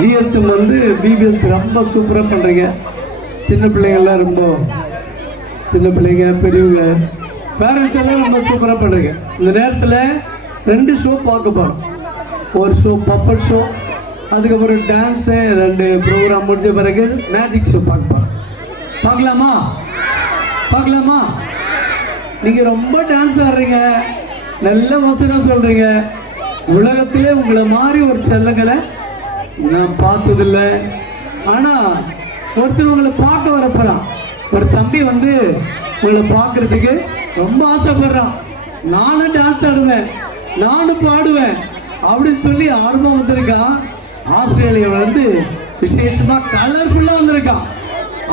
GSM வந்து PBS ரொம்ப சூப்பராக பண்ணுறீங்க. சின்ன பிள்ளைங்கள்லாம் ரொம்ப சின்ன பிள்ளைங்க பெரியவங்க பேரண்ட்ஸ் எல்லாம் ரொம்ப சூப்பராக பண்ணுறீங்க. இந்த நேரத்தில் 2 ஷோ பார்க்க போகிறோம். ஒரு ஷோ பப்பட் ஷோ, அதுக்கப்புறம் டான்ஸு, 2 ப்ரோக்ராம் முடிஞ்ச பிறகு மேஜிக் ஷோ பார்க்க போகிறோம். பார்க்கலாமா? பார்க்கலாமா? நீங்கள் ரொம்ப டான்ஸ் ஆடுறீங்க, நல்ல வசனம் சொல்கிறீங்க. உலகத்திலே உங்களை மாதிரி ஒரு செல்லங்களை நான் பார்த்ததில்லை. ஆனால் ஒருத்தர் உங்களை பார்க்க வரப்போகிறான். ஒரு தம்பி வந்து உங்களை பார்க்குறதுக்கு ரொம்ப ஆசைப்படுறான். நானும் டான்ஸ் ஆடுவேன், நானும் பாடுவேன் அப்படின்னு சொல்லி ஆர்வம் வந்திருக்கான். ஆஸ்திரேலியாவில் வந்து விசேஷமாக கலர்ஃபுல்லாக வந்திருக்கான்.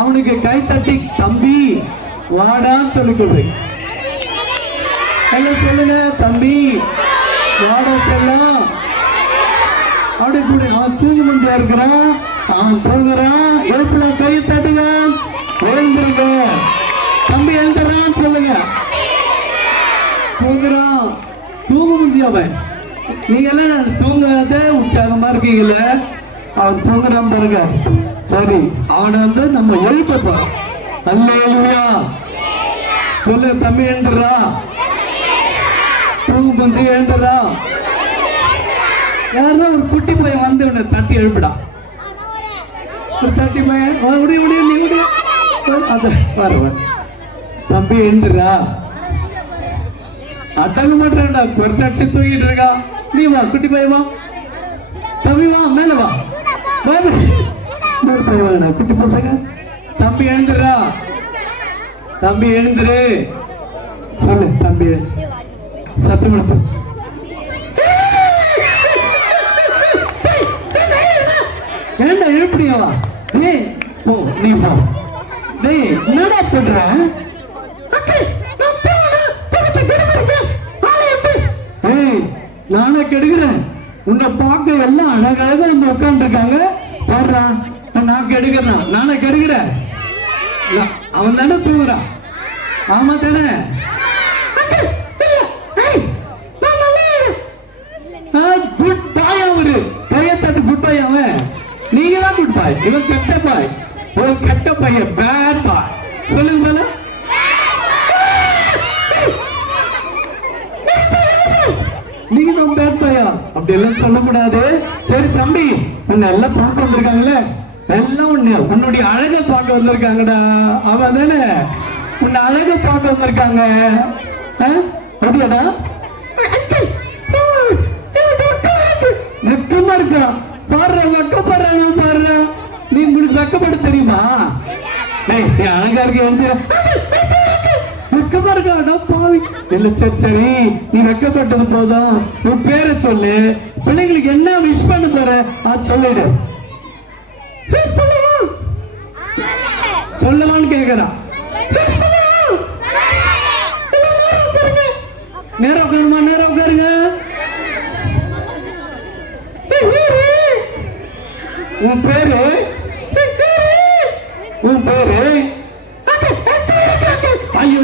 அவனுக்கு கை தட்டி தம்பி வாடான்னு சொல்லி கொடு. எல்லாம் சொல்லுங்க, தம்பி வாடா செல்லம் அப்படி கூட. அவன் தூங்கு மந்தியா இருக்கிறான், அவன் தூங்குறான். எழுப்புல கையை தட்டுங்க, எழுந்துருங்க. தம்பி எழுந்துறான்னு சொல்லுங்க. தூங்குறான், தூங்கு முஞ்சி. அவன் நீங்க எல்லாம் தூங்காத உற்சாகமா இருக்கீங்கல்ல, அவன் தூங்குறான் பாருங்க. சரி, அவனை வந்து நம்ம எழுப்ப போறோம். அல்லேலூயா சொல்லு. தம்பி எழுந்துடுறா, தூங்கு முஞ்சி எழுந்துடுறா. யாரோ ஒரு குட்டி பையன் வந்து உன்னை தட்டி எழுப்பிடா. ஒரு தட்டி பையன் நீ அத வர தம்பி எழுந்துடுறா. அட்டங்க மாட்டா, பொருட்சி தூங்கிட்டு இருக்கா. நீ வா குட்டி பையன், வா தம்பி, வா மேல வா. இன்னொரு பையன் வாங்கடா, குட்டி பசங்க. தம்பி எழுந்துடுறா, தம்பி எழுந்துரு சொல்லு. தம்பி சத்தம் முடிச்சு. ஏண்டா எழுப்பிடியாவா? டேய் போ, நீ போ. டேய் என்னடா பண்ற? நானே கெடுக்கிறேன். உன்னை பார்க்க எல்லாம் அழகழகா இங்க உட்காந்து இருக்காங்க. பாடுறா, நான் கெடுக்கிறேன். நானே கெடுக்கிறேன். அவன் தானே தூங்குறான். ஆமா தானே? குட் பாய். அவரு கையை தட்டு. குட் பாய். அவன் நீங்க தான் குட் பாய். இவன் கெட்ட பாய். இவன் கெட்ட பையன், பேட் பாய். சொல்லுங்க மேல. நீங்க தான் பேட் பாயா? அப்படி எல்லாம் சொல்ல கூடாது. சரி தம்பி, உன்னை எல்லாம் பார்க்க வந்திருக்காங்களே, எல்லாம் உன்னுடைய அழகை பார்க்க வந்திருக்காங்கடா. அவன் தானே உன்னை அழகை பார்க்க வந்திருக்காங்க. அப்படியாடா? வெக்கமா இருக்கா? பாடுற வெக்கப்படுறாங்க. பாடுற நீ உங்களுக்கு வெக்கப்பட தெரியுமா? நீ அழகா இருக்க வெக்கமா இருக்கா பாவி. இல்ல சரி சரி, நீ வெக்கப்பட்டது போதும். உன் பேரை சொல்லு. பிள்ளைங்களுக்கு என்ன விஷ் பண்ண போற அது சொல்லிடு. சொல்லுவான்னு கேக்குறான். நேரம் உட்காருமா, நேரம் உட்காருங்க. உன் பேரு, உன் பேரு. ஐயோ,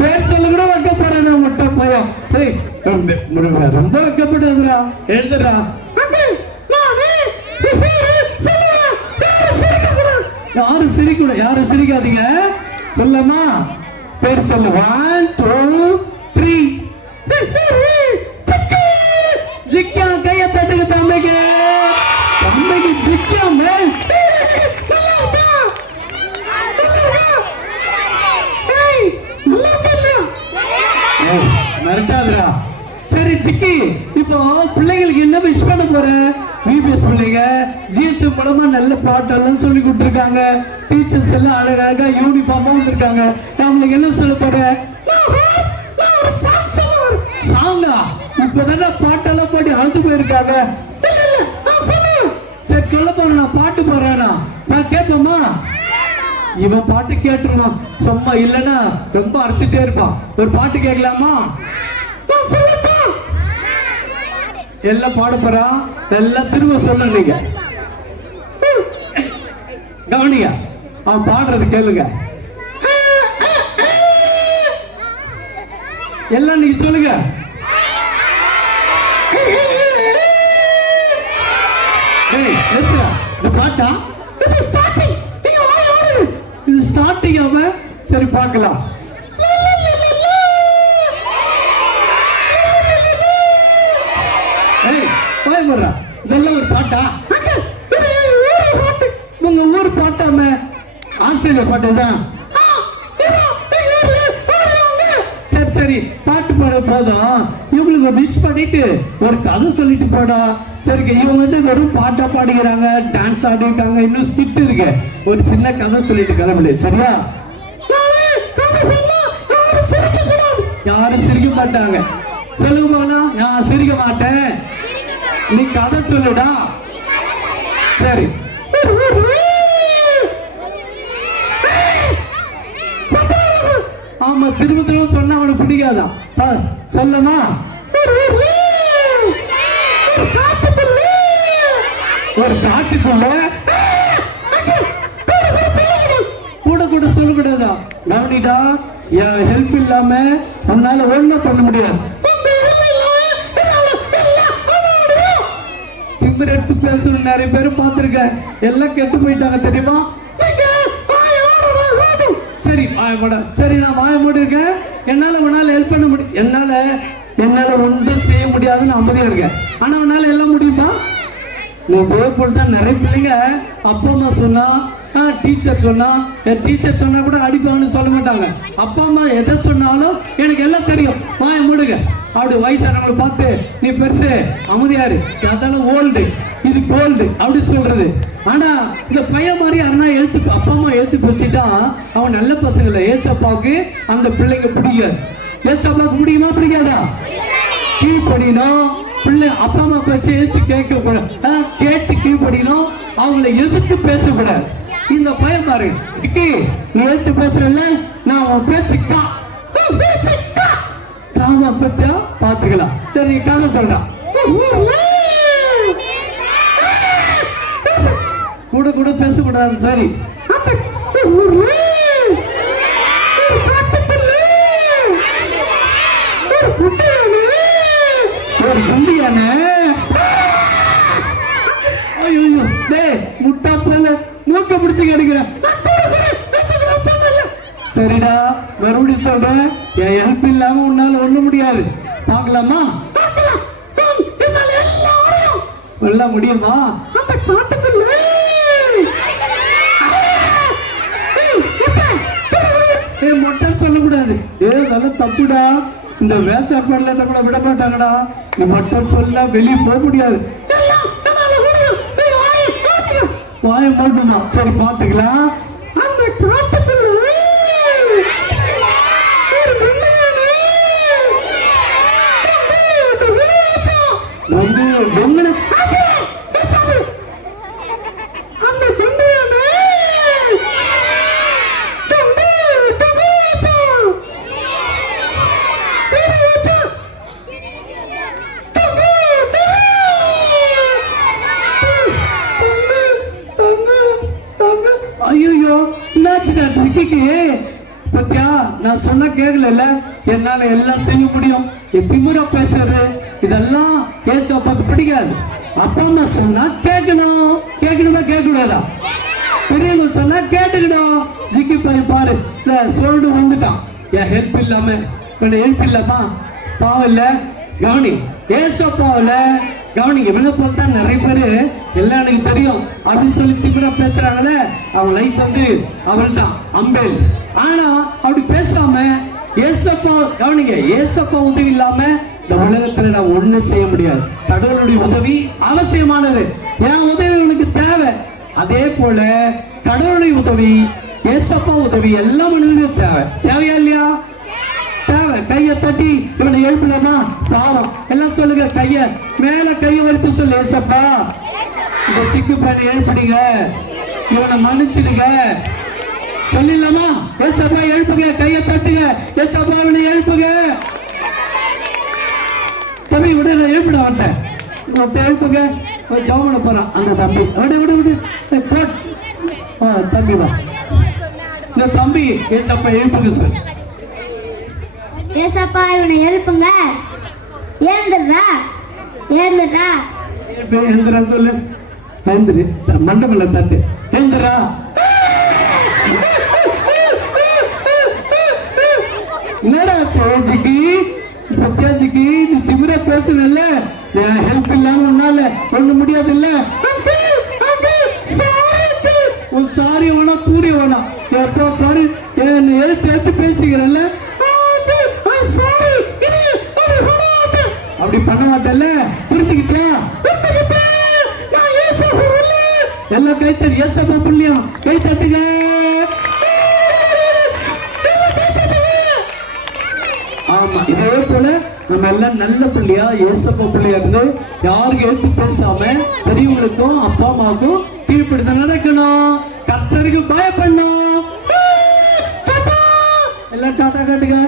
பேர் சொல்ல கூட வைக்கப்படுறா. முட்டை போயா ரொம்ப வைக்கப்படுறா. எழுதுறா. யாரும் சிரிக்கூட, யாரும் சிரிக்காதீங்க. சொல்லமா? பேர் சொல்லு. 1 2 3. ஜிக்கியா கைய தட்டுக்கு. தம்பிக்கு, தம்பிக்கு ஜிக்கியா மேல். மிரட்டாதுரா. சரி சிக்கி, இப்போ பிள்ளைங்களுக்கு என்ன விஷ் பண்ண போற? பிபிஎஸ் பிள்ளைங்க ஜிஎஸ்எம் மூலமா நல்ல பாட்டெல்லாம் சொல்லி கொடுத்துருக்காங்க. டீச்சர்ஸ் எல்லாம் அழகழகா யூனிஃபார்மா வந்திருக்காங்க. அவங்களுக்கு என்ன சொல்ல போற? சாங்கா? இப்பதானே பாட்டெல்லாம் பாடி அழுது போயிருக்காங்க. சரி சொல்ல போறேன், நான் பாட்டு போறேனா? நான் கேட்போமா? இவன் பாட்டு கேட்டுருவான் சும்மா, இல்லைன்னா ரொம்ப அறுத்துட்டே இருப்பான். ஒரு பாட்டு கேட்கலாமா? எல்லாம் பாட போறா. எல்லாம் திரும்ப சொல்ல. நீங்க கவனிங்க, அவன் பாடுறது கேளுங்க. எல்லாம் நீங்க சொல்லுங்க. ஏய் நிறுத்துடா. இது பாட்டா? இது ஸ்டார்டிங். நீ வாய மூடு. இது ஸ்டார்டிங் அவன். சரி பார்க்கலாம். ஏய் வாய மூடுடா. இதெல்லாம் ஒரு பாட்டா? உங்க ஊர் பாட்டாம? ஆஸ்திரேலியா பாட்டு தான். சரி சரி பாட்டு பாட போதும். இவங்களுக்கு விஷ் பண்ணிட்டு ஒரு கதை சொல்லிட்டு போடா. சரிங்க, இவங்க வந்து வெறும் பாட்டா பாடிக்கிறாங்க, டான்ஸ் ஆடி இருக்காங்க, இன்னும் ஸ்கிட் இருக்கு. ஒரு சின்ன கதை சொல்லிட்டு கிளம்புல. சரியா? யாரும் சிரிக்க மாட்டாங்க. சொல்லுங்க போகலாம். நான் சிரிக்க மாட்டேன். நீ கதை சொல்லுடா. சரி. ஆமா, திரும்ப திரும்ப சொன்னா அவனுக்கு பிடிக்காதான். சொல்லமா? ஒரு காட்டுக்குள்ள கூட கூட சொல்லக்கூடாதா? கவனிடா, என் ஹெல்ப் இல்லாம உன்னால ஒண்ணும் பண்ண முடியாது. திமிர் எடுத்து பேசுற நிறைய பேரும் பார்த்திருக்கேன். எல்லாம் கெட்டு போயிட்டாங்க தெரியுமா? சரி வாய மூட. சரி நான் வாய மூடி இருக்கேன். என்னால உன்னால ஹெல்ப் பண்ண முடியும். என்னால ஒன்றும் செய்ய முடியாதுன்னு அமைதியா இருக்கேன். ஆனா உன்னால எல்லாம் முடியுமா? நீ இதே போல் தான் நிறைய பிள்ளைங்க அப்பா அம்மா சொன்னா, டீச்சர் சொன்னா, என் டீச்சர் சொன்னா கூட அடிப்பான்னு சொல்ல மாட்டாங்க. அப்பா அம்மா எதை சொன்னாலும் எனக்கு எல்லாம் தெரியும், வாய மூடுங்க. அப்படி வயசானவங்களை பார்த்து நீ பெருசு அமைதியாரு, அதெல்லாம் ஓல்டு, இது கோல்டு அப்படி சொல்றது. ஆனா இந்த பையன் மாதிரி யாருன்னா எழுத்து அப்பா அம்மா எழுத்து பேசிட்டா அவன் நல்ல பசங்களை. ஏசப்பாவுக்கு அந்த பிள்ளைங்க பிடிக்காது. ஏசப்பாவுக்கு முடியுமா? பிடிக்காதா? கீழ்படினும் பிள்ளை அப்பா அம்மா பேச்சு எழுத்து கேட்க கூடாது. கேட்டு கீழ்படினும் அவங்களை எதிர்த்து பேசக்கூடாது. இந்த பையன் பாரு, நீ எழுத்து பேசுறல, நான் உன் பேச்சுக்கா காமா பத்தியா பாத்துக்கலாம். சரி கதை சொல்றான். கூட கூட பேசக்கூடாது. சரி, ஒரு குண்டியானே முட்டா போல மூக்க பிடிச்சு கிடைக்கிறேன். சரிடா, மறுபடியும் சொல்றேன், என் ஹெல்ப் இல்லாம உன்னால ஒண்ணு முடியாது. பார்க்கலாமா? எல்லாம் முடியுமா? அந்த காட்டுக்குள்ள மொட்டை சொல்லக்கூடாது. அதெல்லாம் தப்புடா. இந்த வேசாப்பாடுல கூட விட மாட்டாங்கடா. நீ மொட்டை சொல்ல வெளியே போக முடியாது. வாய மாட்டுமா? சரி பாத்துக்கலாம். அந்த காட்டுக்குள்ள பத்தியா, நான் சொன்ன கேட்கல. என்னால எல்லாம் செய்ய முடியும். திமிரா பேசுறது இதெல்லாம் ஏசப்பாக்கு பிடிக்காது. அப்பா அம்மா சொன்னா கேட்கணும். கேட்கணுமா கேட்கக்கூடாதா? பெரியவங்க சொன்னா கேட்டுக்கணும். ஜிக்கி பையன் பாரு, சொல்லிட்டு வந்துட்டான். என் ஹெல்ப் இல்லாம ஹெல்ப் இல்லாமா பாவம் இல்ல. கவனி, ஏசப்பாவில கவனிங்க. இவங்க போல தான் நிறைய பேரு எல்லாம் எனக்கு தெரியும் அப்படின்னு சொல்லி திமிரா பேசுறாங்களே, அவன் லைஃப் வந்து அவள் தான் அம்பேல். ஆனா அப்படி பேசாம ஏசப்பா கவனிங்க, ஏசப்பா உதவி இல்லாம இந்த உலகத்துல நான் ஒண்ணு செய்ய முடியாது. கடவுளுடைய உதவி அவசியமானது. என் உதவி உனக்கு தேவை. அதே போல கடவுளுடைய உதவி, ஏசப்பா உதவி எல்லா மனிதனுக்கும் தேவை. தேவையா இல்லையா? தேவை. கையை தட்டி இவனை எழுப்பலாமா? பாவம். எல்லாம் சொல்லுங்க, கைய மேல கையை வரைக்கும் சொல்லு. ஏசப்பா இந்த சிக்கு பையனை எழுப்பிடுங்க, இவனை மன்னிச்சிடுங்க சொல்லிடலாமா? ஏசப்பா எழுப்புங்க, கையை தட்டுங்க. ஏசப்பா இவனை எழுப்புங்க. தம்பி விட எழுப்பிட வந்தேன், எழுப்புங்க. ஜாமன போறான் அந்த தம்பி. விடு விடு விடு கோட். தம்பி வா. இந்த தம்பி ஏசப்பா எழுப்புங்க சார். ஏசப்பா இவனை எழுப்புங்க. ஏந்திரா ஏந்திரா ஏந்திரா சொல்லு. எழுந்துரு, மண்டபல தட்டு, எழுந்துரா. என்னடா சேஜிக்கு பத்தியாச்சிக்கு நீ திமிரா பேசுறல்ல, ஹெல்ப் இல்லாம உன்னால ஒண்ணு முடியாது இல்ல. ஒரு சாரி வேணா பூரி வேணா, எப்போ பாரு என்ன எடுத்து பேசிக்கிறல்ல. அப்படி பண்ண மாட்டேல்ல, புரிஞ்சுக்கிட்டியா? எல்லாம் கை தட்டு, ஏசப்பா புண்ணியம், கை தட்டுங்க. ஆமா, இதே போல நம்ம எல்லாம் நல்ல பிள்ளையா ஏசப்பா பிள்ளையா இருந்து யாருக்கு எடுத்து பேசாம பெரியவங்களுக்கும் அப்பா அம்மாவுக்கும் கீழ்ப்படுத்த நடக்கணும். கர்த்தருக்கு பயப்படணும். எல்லாம் டாட்டா காட்டுங்க.